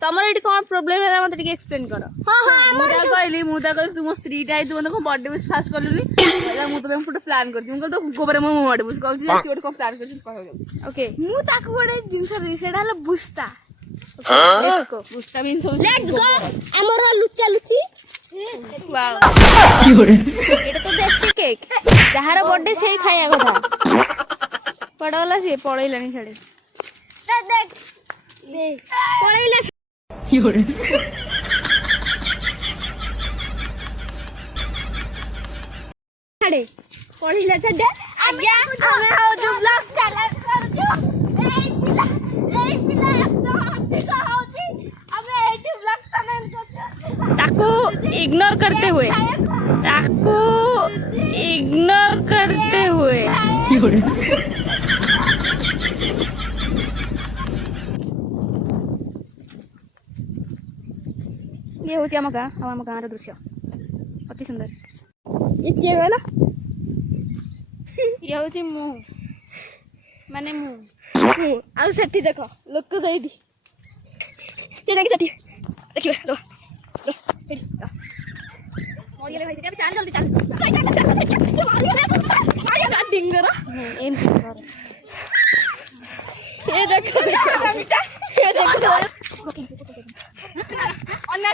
तमर एठी कोन प्रॉब्लम है मते टिके एक्सप्लेन करो। हां हां मुदा कहली तुम स्त्री टाइ तुम को बर्थडे विश फास्ट करलुनी एला मु तो फुट प्लान करछी मु तो गोबर मु बर्थडे विश कहू छी एसी को प्लान करछी कहू। ओके मु ताको गोटे जिंस सेडा हला बुस्ता। लेट्स गो बुस्ता मींस हो लेट्स गो हमरो लुच्चा लुच्ची वाओ एटा तो देसी केक जहार बर्थडे से खाया कथा पड़ला से पळैलानी छडे देख देख पळैला छडे पळैला छडे आज्ञा हमें हो जो ब्लॉग चैनल कर जो ए पिला एकदम अधिक होची हमें एटी ब्लॉग चैनल कर ताको इग्नोर करते हुए ये होची आम गाँव दृश्य अति सुंदर ये किए गला ये होची मुँह माने मुँह आ सेठी देख लोक सही देखिए रो मोरिले भाई से चल जल्दी चल डिंगर एम कर ये देखो ये देखो अन्ना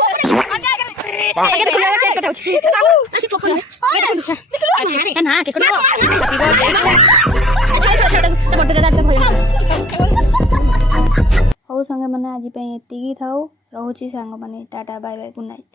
हौ संगे मैंने आज एति थाऊ रोची सांग मैंने tata bye bye good night.